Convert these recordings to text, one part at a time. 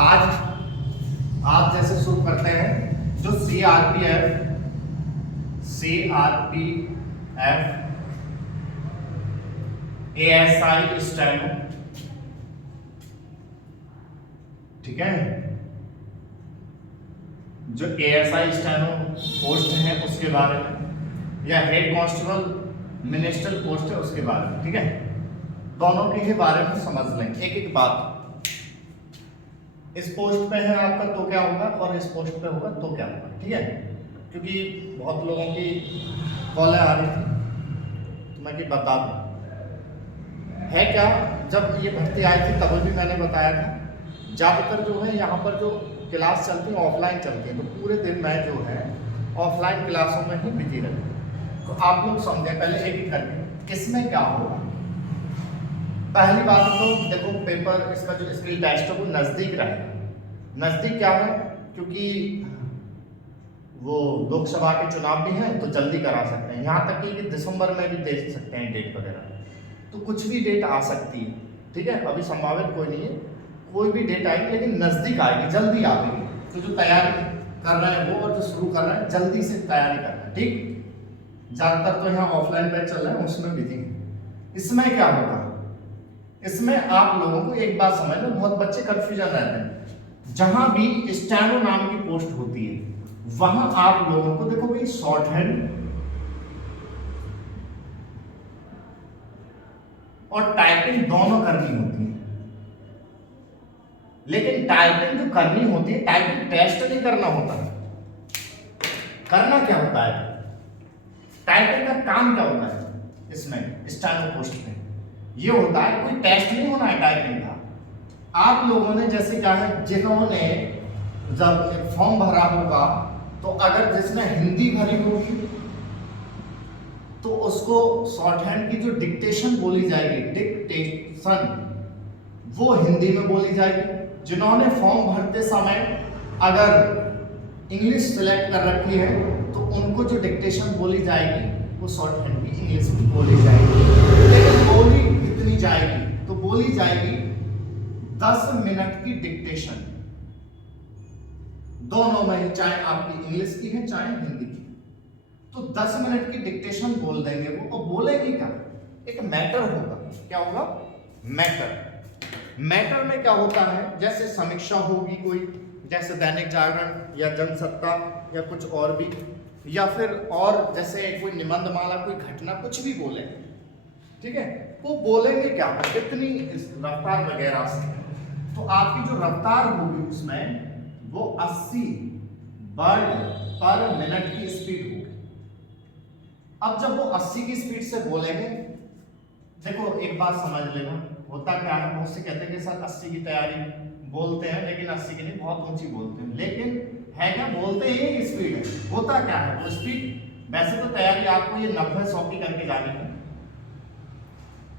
आज जैसे शुरू करते हैं जो सीआरपीएफ एएसआई स्टेनो, ठीक है, जो एएसआई स्टेनो पोस्ट है उसके बारे में, या हेड कांस्टेबल मिनिस्ट्रियल पोस्ट है उसके बारे में, ठीक है। दोनों के ही बारे में समझ लेंगे एक एक बात। इस पोस्ट पे है आपका तो क्या होगा और इस पोस्ट पे होगा तो क्या होगा, ठीक है। क्योंकि बहुत लोगों की कॉलें आ रही थी तो मैं कि बता दूं है क्या। जब ये भर्ती आई थी तब भी मैंने बताया था, ज़्यादातर जो है यहाँ पर जो क्लास चलती है ऑफलाइन चलती है, तो पूरे दिन मैं जो है ऑफलाइन क्लासों में ही बिजी रहती। तो आप लोग समझें पहले एक एक करके किसमें क्या होगा। पहली बात तो देखो, पेपर इसका जो स्किल टेस्ट है वो नज़दीक रहेगा। नज़दीक क्या है, क्योंकि वो लोकसभा के चुनाव भी हैं तो जल्दी करा सकते हैं, यहाँ तक कि दिसंबर में भी दे सकते हैं डेट वगैरह, तो कुछ भी डेट आ सकती है, ठीक है। अभी संभावित कोई नहीं है, कोई भी डेट आएगी लेकिन नज़दीक आएगी, जल्दी आएगी। तो जो तैयारी कर रहे हैं वो और जो शुरू कर रहे हैं जल्दी से तैयारी करना है, ठीक। ज़्यादातर तो यहाँ ऑफलाइन बैच चल रहे हैं उसमें बिजी। इसमें क्या होगा, इसमें आप लोगों को एक बात समझ लो, बहुत बच्चे कंफ्यूजन रहते हैं। जहां भी स्टेनो नाम की पोस्ट होती है वहां आप लोगों को देखो भाई शॉर्ट हैंड और टाइपिंग दोनों करनी होती है। लेकिन टाइपिंग जो करनी होती है, टाइपिंग टेस्ट नहीं करना होता है। करना क्या होता है, टाइपिंग का काम क्या होता है इसमें स्टेनो पोस्ट में, ये होता है कोई टेस्ट नहीं होना है टाइपिंग का। आप लोगों ने जैसे क्या है, जिन्होंने जब फॉर्म भरा होगा तो अगर जिसने हिंदी भरी होगी तो उसको शॉर्ट हैंड की जो डिक्टेशन बोली जाएगी, डिक्टेशन, वो हिंदी में बोली जाएगी। जिन्होंने फॉर्म भरते समय अगर इंग्लिश सेलेक्ट कर रखी है तो उनको जो डिक्टेशन बोली जाएगी वो शॉर्ट हैंड की इंग्लिश में बोली जाएगी। लेकिन बोली कितनी जाएगी, तो बोली जाएगी 10 मिनट की डिक्टेशन, दोनों में, चाहे आपकी इंग्लिश की है चाहे हिंदी की। तो 10 मिनट की डिक्टेशन बोल देंगे वो, और बोलेंगे क्या, एक मैटर होगा। क्या होगा, मैटर। मैटर में क्या होता है, जैसे समीक्षा होगी कोई, जैसे दैनिक जागरण या जनसत्ता या कुछ और भी, या फिर और जैसे कोई निबंधमाला, कोई घटना, कुछ भी बोले, ठीक है। वो बोलेंगे क्या, कितनी रफ्तार वगैरह से। तो आपकी जो रफ्तार होगी उसमें वो 80 वर्ड पर मिनट की स्पीड होगी। अब जब वो 80 की स्पीड से बोलेंगे, देखो एक बात समझ लेना, होता क्या है, बहुत से कहते हैं कि सर 80 की तैयारी बोलते हैं लेकिन 80 की नहीं, बहुत ऊंची बोलते हैं, लेकिन है क्या, बोलते ही एक स्पीड है। होता क्या है वो स्पीड, वैसे तो तैयारी आपको ये 90-100 की करके जानी है,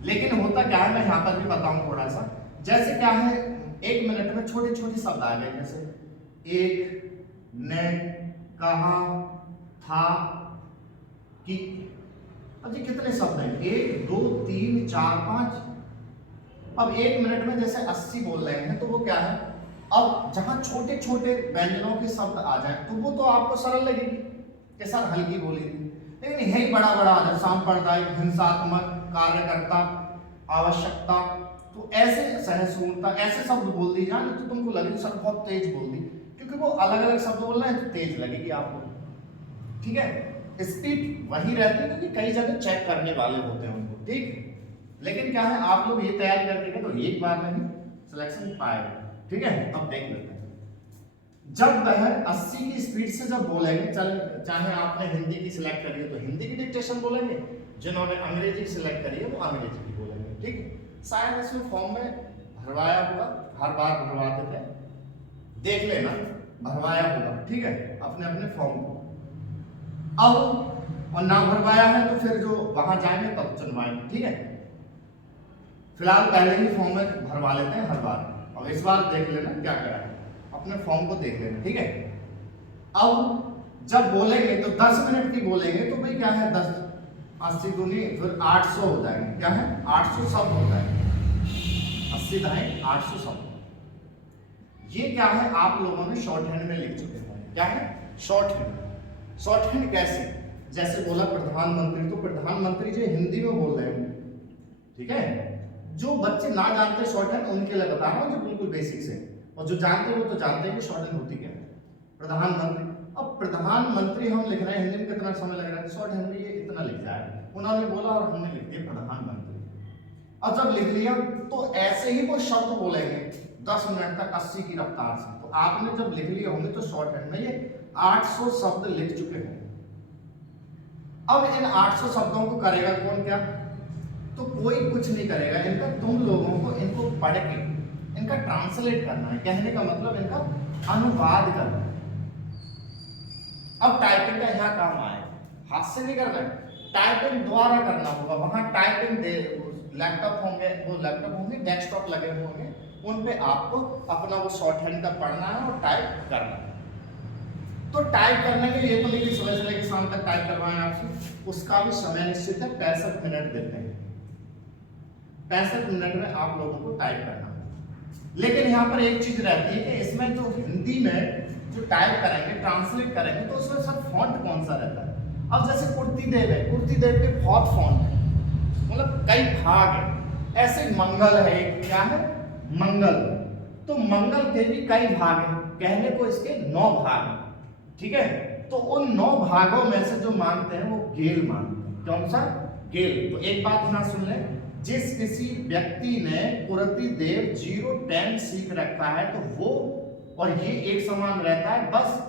लेकिन होता क्या है, मैं यहाँ पर भी बताऊं थोड़ा सा। जैसे क्या है, 1 मिनट में छोटे छोटे शब्द आ गए, जैसे एक, ने, कहा, था, कि। अब ये कितने शब्द हैं, 1 2 3 4 5। अब 1 मिनट में जैसे 80 बोल रहे हैं तो वो क्या है, अब जहां छोटे छोटे व्यंजनों के शब्द आ जाए तो वो तो आपको सरल लगेगी कि सर हल्की बोली थी, लेकिन यही बड़ा बड़ा आ जाए, सांप्रदायिक, हिंसात्मक, कार्यकर्ता, आवश्यकता, तो ऐसे सहिष्णुता, ऐसे शब्द बोल दी जाए तो तुमको लगे सर बहुत तेज बोल दी, क्योंकि वो अलग अलग शब्द बोल रहे हैं तो तेज लगेगी आपको, ठीक है। स्पीड वही रहती है क्योंकि कई जगह चेक करने वाले होते हैं उनको, ठीक। लेकिन क्या है, आप लोग ये तैयारी करके गए तो एक बार में ही सिलेक्शन पाएगा, ठीक है। अब देख लेते हैं, जब वह 80 की स्पीड से जब बोलेंगे, चाहे आपने हिंदी की सिलेक्ट करी है तो हिंदी की डिक्टेशन बोलेंगे, जिन्होंने अंग्रेजी सिलेक्ट करी है वो अंग्रेजी की बोलेंगे, ठीक। शायद इसमें फॉर्म में भरवाया होगा, हर बार भरवाते थे, देख लेना भरवाया होगा, ठीक है, अपने अपने फॉर्म को। अब और ना भरवाया है तो फिर जो वहां जाएंगे तब चुनवाएंगे, ठीक है। फिलहाल पहले ही फॉर्म में भरवा लेते हैं हर बार, और इस बार देख लेना क्या क्या है, अपने फॉर्म को देख लेना, ठीक है। अब जब बोलेंगे तो 10 मिनट की बोलेंगे तो भाई क्या है, 10 80 दूनी फिर 800 हो जाएंगे, क्या है 800 शब्द हो जाएंगे, 80 दाएं 800 शब्द। ये क्या है, आप लोगों ने शॉर्ट हैंड में लिख चुके हैं। क्या है? Short hand. शॉर्ट हैंड कैसे? जैसे बोला प्रधानमंत्री, तो प्रधानमंत्री जी हिंदी में बोल रहे हैं, ठीक है। जो बच्चे ना जानते शॉर्ट हैंड उनके लिए बता रहा हूँ, जो बिल्कुल बेसिक से, और जो जानते हैं वो तो जानते हैं कि शॉर्ट हैंड होती क्या है। प्रधानमंत्री, अब प्रधानमंत्री हम लिख रहे हैं, हिंदी में कितना समय लग रहा है, शॉर्ट हैंड में ये इतना लिख जाए, उन्होंने बोला और हमने लिख दिया प्रधानमंत्री। अब जब लिख लिया तो ऐसे ही वो शब्द बोलेंगे 10 मिनट तक 80 की रफ्तार से। तो आपने जब लिख लिए होंगे तो शॉर्ट हैंड में ये 800 शब्द लिख चुके हैं। अब इन 800 शब्दों को करेगा कौन? क्या? तो कोई कुछ नहीं करेगा इनका, तुम लोगों को इनको पढ़ के इनका ट्रांसलेट करना है। कहने का मतलब इनका अनुवाद करना है। अब टाइपिंग का यहाँ काम आए, हाथ से नहीं करना है, टाइपिंग द्वारा करना होगा। वहां टाइपिंग दे लैपटॉप होंगे, वो लैपटॉप होंगे, डेस्कटॉप लगे होंगे, उन पे आपको अपना वो शॉर्ट हैंड का पढ़ना है और टाइप करना है। तो टाइप करने के लिए तो नहीं कि सुबह से लेकर शाम तक टाइप करवाएं आपसे, उसका भी समय निश्चित है, 65 मिनट देते हैं। 65 मिनट में आप लोगों को टाइप करना है। लेकिन यहाँ पर एक चीज रहती है कि इसमें जो हिंदी में जो टाइप करेंगे, ट्रांसलेट करेंगे, तो उसमें सर फॉन्ट कौन सा रहता है? अब जैसे कुर्ती देव है, कुर्ती देव के बहुत फॉन्ट है, मतलब कई भाग है। ऐसे मंगल है, एक क्या है? मंगल। तो मंगल के भी कई भाग हैं, कहने को इसके 9 भाग हैं, ठीक है। तो उन 9 भागों में से जो मानते हैं वो गेल मानते हैं। कौन सा? गेल। तो एक बात यहाँ सुन ले, जिस किसी व्यक्ति ने कुर्ती देव 0-10 सीख रखा है तो वो, और ये एक समान रहता है, बस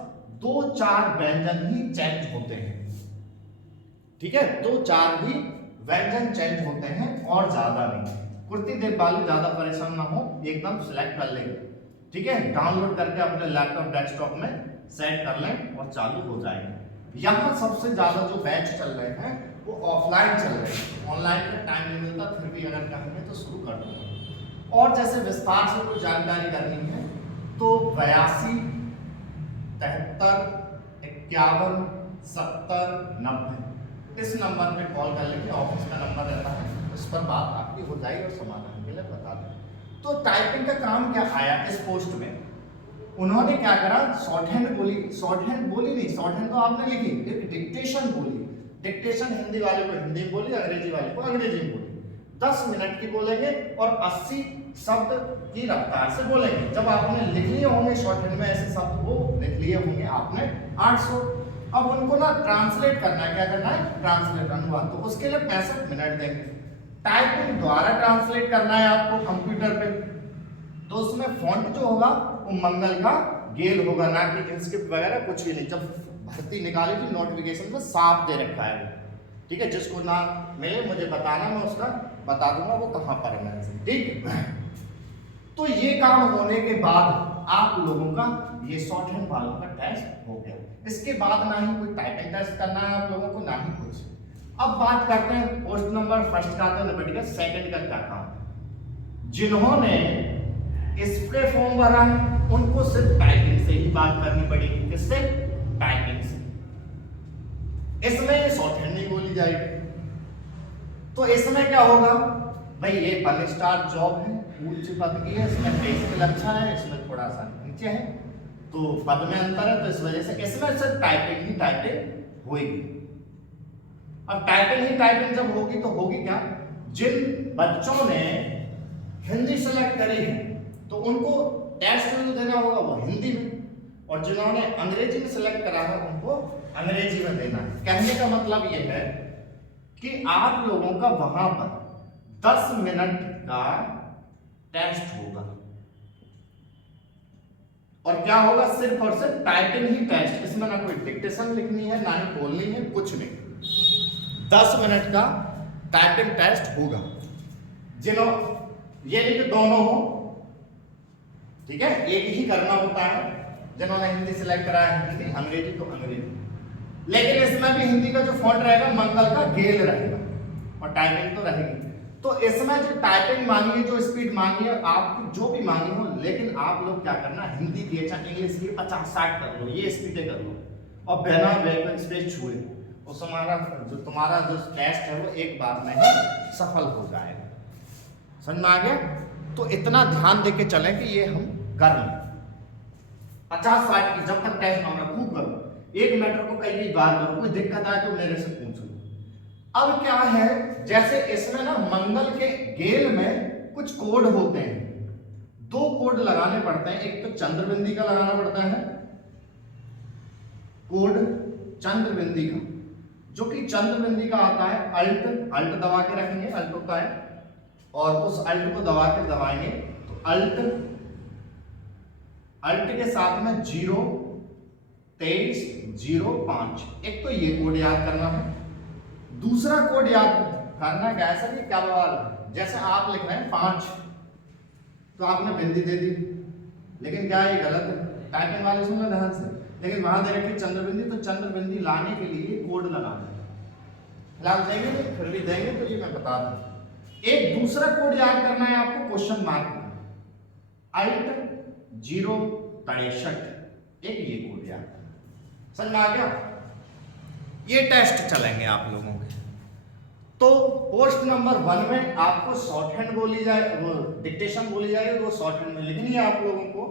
2-4 व्यंजन ही चेंज होते हैं, ठीक है। 2-4 ही व्यंजन चेंज होते हैं और ज्यादा नहीं। कुर्ती देव वाले ज्यादा परेशान ना हो, एकदम सिलेक्ट कर लेंगे, ठीक है। डाउनलोड करके अपने लैपटॉप डेस्कटॉप में सेट कर लें और चालू हो जाएंगे। यहाँ सबसे ज्यादा जो बैच चल रहे हैं वो ऑफलाइन चल रहे हैं, ऑनलाइन में टाइम नहीं मिलता, फिर भी अगर कहेंगे तो शुरू कर दूंगा। और जैसे विस्तार से कोई जानकारी करनी है तो 82 73 51 70 90 इस नंबर पे कॉल कर लेंगे, ऑफिस का नंबर रहता है, उस पर बात आपकी हो जाएगी और समाधान के लिए बता दें। तो टाइपिंग का काम क्या आया इस पोस्ट में? उन्होंने क्या करा, शॉर्ट हैंड बोली, शॉर्ट हैंड बोली नहीं, शॉर्ट हैंड तो आपने लिखी, एक डिक्टेशन बोली। डिक्टेशन हिंदी वाले को हिंदी में बोली, अंग्रेजी वाले को अंग्रेजी में बोली। 10 मिनट की बोलेंगे और 80 शब्द की रफ्तार से बोलेंगे। जब आपने लिख लिए होंगे शॉर्ट हैंड में ऐसे शब्द, वो लिख लिए होंगे आपने 800। अब उनको ना ट्रांसलेट करना है, क्या करना है? ट्रांसलेट, अनुवाद। तो उसके लिए 65 मिनट देंगे। टाइपिंग द्वारा ट्रांसलेट करना है आपको कंप्यूटर पे, तो उसमें फॉन्ट जो होगा वो मंगल का गेल होगा, ना कि इंस्क्रिप्ट वगैरह कुछ भी नहीं। जब भर्ती निकाली थी नोटिफिकेशन में साफ दे रखा है, ठीक है। जिसको ना मिले मुझे बताना, मैं उसका बता दूंगा वो कहाँ पर है, ठीक है। तो ये काम होने के बाद आप लोगों का ये शॉर्ट हैंड वालों का टेस्ट हो गया। इसके बाद ना ही कोई टाइपिंग टेस्ट करना है आप लोगों को, ना ही कुछ। अब बात करते हैं पोस्ट नंबर फर्स्ट का, तो निपट गया। सेकंड का क्या काम? जिन्होंने इस पे फॉर्म भरा है उनको सिर्फ टाइपिंग से ही बात करनी पड़ेगी। किससे? टाइपिंग से। इसमें ये शॉर्ट हैंड नहीं बोली जाएगी। तो इसमें क्या होगा भाई, ये 1 स्टार जॉब है, उच्च पद की है, इसमें पे स्केल अच्छा है, इसमें थोड़ा सा नीचे है, तो पद में अंतर है, तो इस वजह से इसमें सिर्फ टाइपिंग ही टाइपिंग होगी। अब टाइपिंग ही टाइपिंग जब होगी तो होगी क्या, जिन बच्चों ने हिंदी सेलेक्ट करी है तो उनको टेस्ट में देना होगा वो हिंदी में, और जिन्होंने अंग्रेजी में सेलेक्ट करा है उनको अंग्रेजी में देना है। कहने का मतलब यह है कि आप लोगों का वहां पर 10 मिनट का टेस्ट होगा, और क्या होगा, सिर्फ और सिर्फ टाइपिंग ही टेस्ट। इसमें ना कोई डिक्टेशन लिखनी है, ना ही बोलनी है, कुछ नहीं। 10 मिनट का टाइपिंग टेस्ट होगा। ये नहीं कि दोनों हो, ठीक है, एक ही करना होता है। जिन्होंने हिंदी सिलेक्ट करा है हिंदी, अंग्रेजी तो अंग्रेजी, लेकिन इसमें भी हिंदी का जो फॉन्ट रहेगा मंगल का गेल रहेगा, और टाइपिंग तो रहेगी। तो इसमें जो टाइपिंग मांगी है, जो स्पीड मांगी है, आपकी जो भी मांगी हो, लेकिन आप लोग क्या करना, हिंदी की चाहे इंग्लिश की 50-60 कर लो, ये स्पीडें कर लो, और बिना बैक स्पेस छुए, उस तुम्हारा जो टेस्ट है वो एक बार में ही सफल हो जाएगा। समझ में आ गया? तो इतना ध्यान देके चलें कि ये हम कर लें। 50-60 की, जब तक टेस्ट ना होना खूब करो, एक मैटर को कई बार करो, कोई दिक्कत आए तो मेरे से पूछ लो। अब क्या है, जैसे इसमें ना मंगल के गेल में कुछ कोड होते हैं, 2 कोड लगाने पड़ते हैं। एक तो चंद्रबिंदी का लगाना पड़ता है कोड, चंद्रबिंदी का, जो कि चंद्रबिंदी का आता है अल्ट, अल्ट दबा के रखेंगे, अल्ट होता है, और उस अल्ट को दबा के दबाएंगे तो अल्ट, अल्ट के साथ में 0 23 0 5, एक तो ये कोड याद करना है। दूसरा कोड याद करना क्या है सर, ये क्या बवाल है, जैसे आप लिख रहे हैं 5 तो आपने बिंदी दे दी, लेकिन क्या ये गलत है, टाइपिंग वाले सुनना ध्यान से, लेकिन वहां दे रखी चंद्रबिंदी, तो चंद्रबिंदी लाने के लिए कोड लगाना है। फिलहाल देंगे नहीं, फिर भी देंगे तो ये मैं बता दूं। एक दूसरा कोड याद करना है आपको, क्वेश्चन मार्क का, अल्ट 0 63, एक ये कोड याद करना। समझ में आ गया? ये टेस्ट चलेंगे आप लोगों के। तो पोस्ट नंबर 1 में आपको शॉर्ट हैंड बोली जाए, वो डिक्टेशन बोली जाएगी, वो शॉर्ट हैंड में लिखनी है आप लोगों को,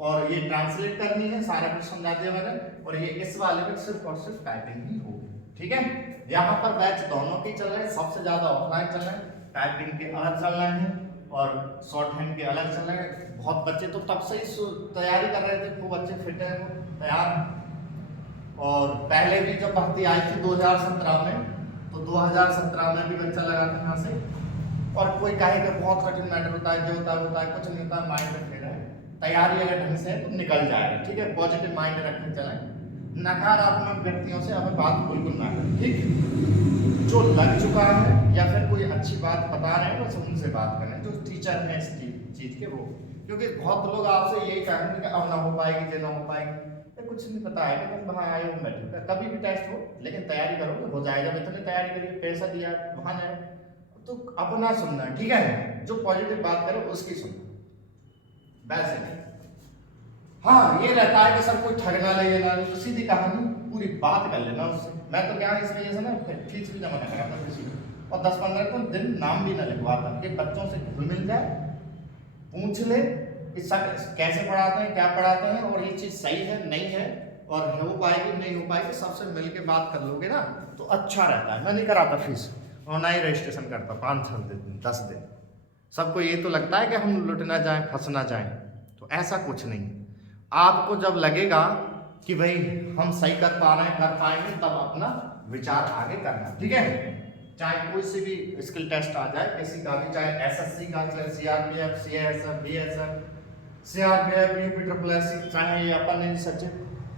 और ये ट्रांसलेट करनी है, सारा कुछ समझा दिया मैंने, और ये इस वाले में सिर्फ और सिर्फ टाइपिंग ही होगी। ठीक है, यहाँ पर बैच दोनों के चल रहे हैं, सबसे ज्यादा ऑफलाइन चल रहे हैं, टाइपिंग के अलग चल रहे हैं और शॉर्ट हैंड के अलग चल रहे हैं। बहुत बच्चे तो तब से ही तैयारी कर रहे थे, खूब अच्छे फिट है, वो तैयार। और पहले भी जब भर्ती आई थी 2017 में, तो 2017 में भी बच्चा लगा था यहाँ से, और कोई कहे कि बहुत कठिन मैटर होता है, जो होता है कुछ नहीं होता, माइंड रखे रहे, तैयारी अगर ढंग से तो निकल जाएगा। ठीक है, पॉजिटिव माइंड रखने चलें, नकारात्मक व्यक्तियों से हमें बात बिल्कुल ना करें। ठीक, जो लग चुका है या फिर कोई अच्छी बात बता रहे हैं बस उनसे बात करें, जो टीचर हैं इस चीज के वो, क्योंकि बहुत लोग आपसे यही कहेंगे कि अब ना हो पाएगी, ये ना हो पाएगी, कुछ नहीं पता है कि तुम वहाँ आए हो बैठे, कभी भी टेस्ट हो, लेकिन तैयारी करोगे हो जाएगा। इतनी तैयारी करिए, पैसा दिया वहाँ जाए तो अपना सुनना है। ठीक है, जो पॉजिटिव बात करे उसकी सुनना, वैसे नहीं। हाँ, ये रहता है कि सर कोई ठगना लेना नहीं, तो सीधी कहानी पूरी बात कर लेना उससे। मैं तो क्या इस वजह से ना फीस भी जमा करा था किसी को, और 10-15 दिन नाम भी ना लिखवाता, कि बच्चों से घुल मिल जाए, पूछ ले कि सर कैसे पढ़ाते हैं, क्या पढ़ाते हैं, और ये चीज़ सही है नहीं है, और हो पाएगी नहीं हो पाएगी, सबसे मिल के बात कर लोगे ना तो अच्छा रहता है। मैं नहीं कराता फीस, और ना ही रजिस्ट्रेशन करता 5-6 दिन 10 दिन। सबको ये तो लगता है कि हम लुट ना जाएं, फंस ना जाएं, तो ऐसा कुछ नहीं। आपको जब लगेगा कि भाई हम सही कर पा रहे हैं, कर पाएंगे, तब अपना विचार आगे करना। ठीक है, चाहे कोई सी भी स्किल टेस्ट आ जाए, किसी का भी, चाहे एसएससी का, चाहे CRPF, CSF, BSF, CRPF, UP triple S, चाहे अपन सचिव,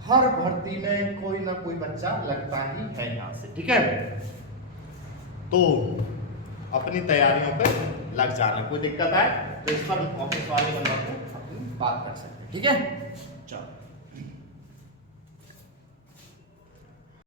हर भर्ती में कोई ना कोई बच्चा लगता ही है यहाँ से। ठीक है, तो अपनी तैयारियों पे लग जाना, कोई दिक्कत आए तो इस पर ऑफिस वाले नंबर पर अपनी बात कर सकते हैं। ठीक है, चलो।